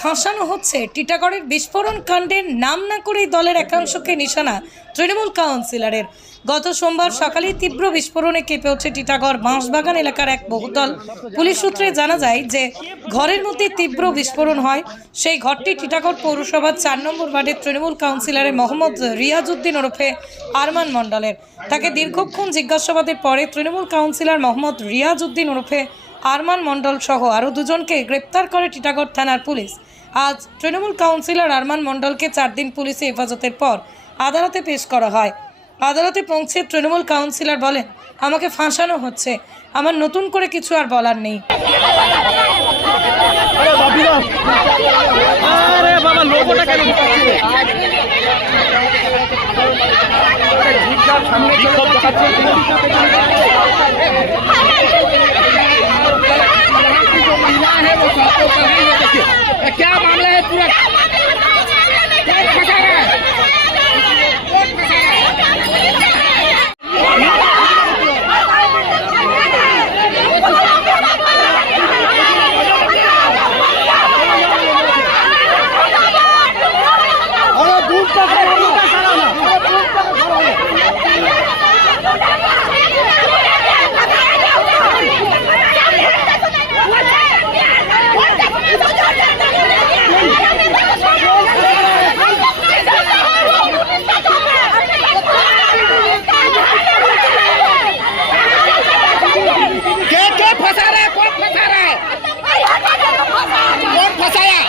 ফাঁসানো হচ্ছে। টিটাগড়ের বিস্ফোরণ কাণ্ডের নাম না করেই দলের একাংশকে নিশানা তৃণমূল কাউন্সিলরের। গত সোমবার সকালে তীব্র বিস্ফোরণে কেঁপে ওঠে টিটাগড় বাঁশবাগান এলাকার এক বহুতল। পুলিশ সূত্রে জানা যায় যে, ঘরের মধ্যে তীব্র বিস্ফোরণ হয়। সেই ঘরটি টিটাগড় পৌরসভার চার নম্বর ওয়ার্ডের তৃণমূল কাউন্সিলরের মোহাম্মদ রিয়াজউদ্দিন ওরফে আরমান মণ্ডলের। তাকে দীর্ঘক্ষণ জিজ্ঞাসাবাদের পরে তৃণমূল কাউন্সিলর মোহাম্মদ রিয়াজউদ্দিন ওরফে আরমান মণ্ডল সহ আরও দুজনকে গ্রেপ্তার করে টিটাগড় থানার পুলিশ। আজ তৃণমূল কাউন্সিলর আরমান মণ্ডলকে চার দিন পুলিশে হেফাজতের পর আদালতে পেশ করা হয়। আদালতে পৌঁছে তৃণমূল কাউন্সিলর বলেন, আমাকে ফাঁসানো হচ্ছে। আমার নতুন করে কিছু আর বলার নেই। বাবা কেন? क्या मामला है पूरा क्या फंसा रहा है 小燕